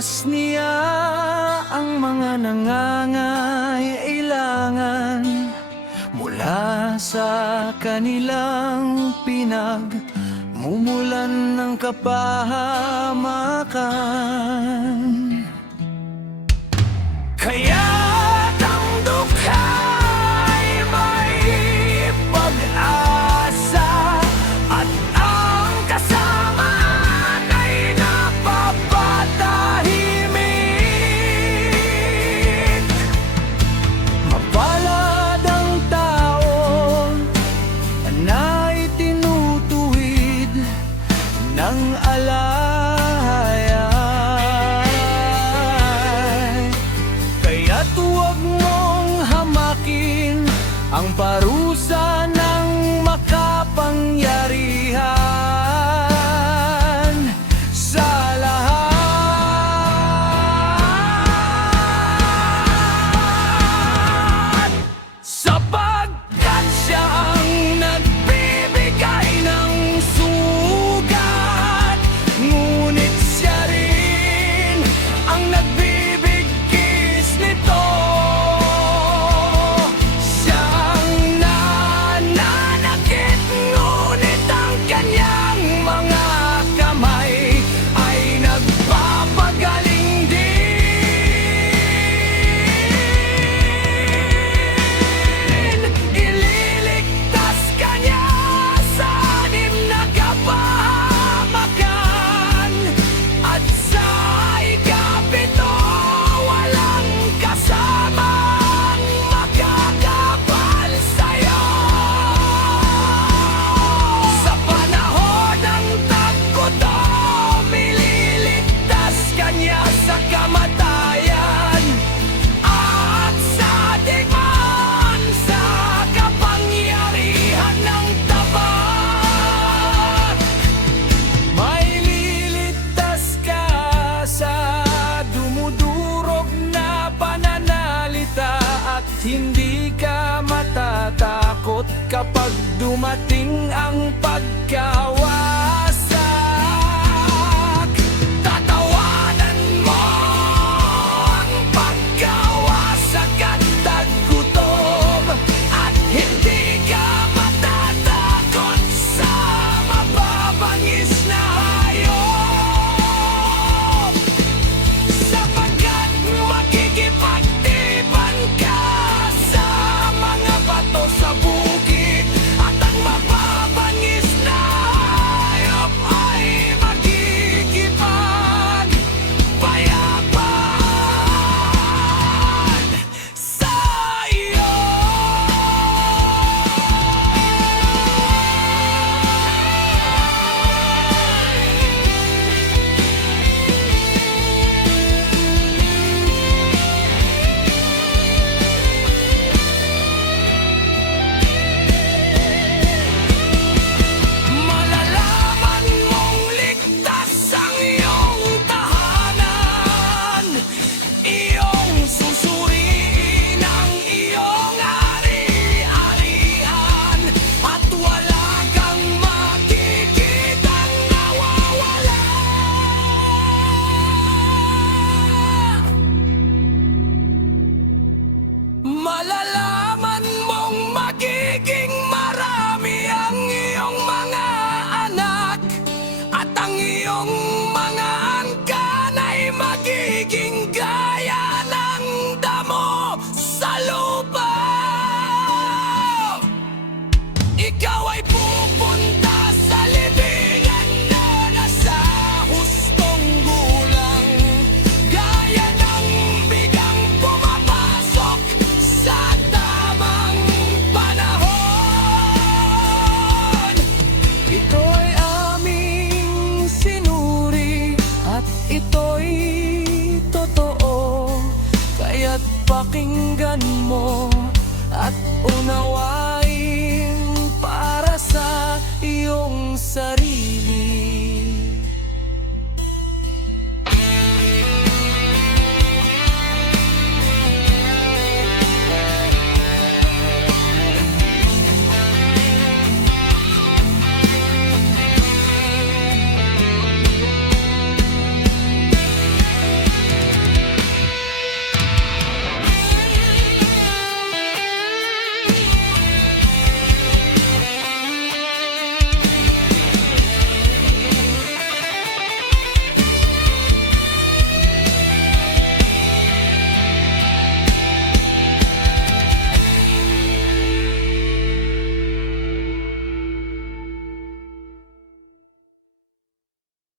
Iniligtas niya ang mga nangangailangan mula sa kanilang pinagmumulan ng kapahamakan. Kaya't ang dukha ay may pag-asa at ang kasamaan ay napapatahimik. Mapalad ang tao na itinutuwid ng alay. Kaya't huwag mong hamakin ang parusa ng makapangyarihan sa lahat, sapagkat siya ang nagbibigay ng sugat, ngunit siya rin ang nagbibigkis nito. Siya ang nananakit, ngunit ang kanyang mga kamay ay nagpapagaling din. Ililigtas ka niya sa anim na kapahamakan, at sa ikapito walang kasamang makakapal sa'yo. Sa panahon ng taggutom, ililigtas ka niya sa kamatayan, at sa digmaan sa kapangyarihan ng tabak. May liligtas ka sa dumudurog na pananalita, at hindi ka matatakot kapag dumating ang pagkawasak. Tatawanan mo ang pagkawasak at taggutom, at hindi ka matatakot sa mababangis na hayop, sapagkat makikipagtipan ka sa mga bato sa bukid, at ang mababangis na hayop ay makikipagpayapaan sa iyo. Malalaman mong ligtas ang iyong tahanan, iyong susuriin ang iyong ari-arian, at wala kang makikitang nawawala. Malalaman mong magiging marami ang iyong mga anak, at ang iyong mga angkan ay magiging gaya ng damo sa lupa. Ikaw ay pupunta sa libingan na nasa hustong gulang, gaya ng bigang pumapasok sa tamang panahon. Ito'y aming sinuri, at ito'y totoo, kaya't pakinggan mo at unawa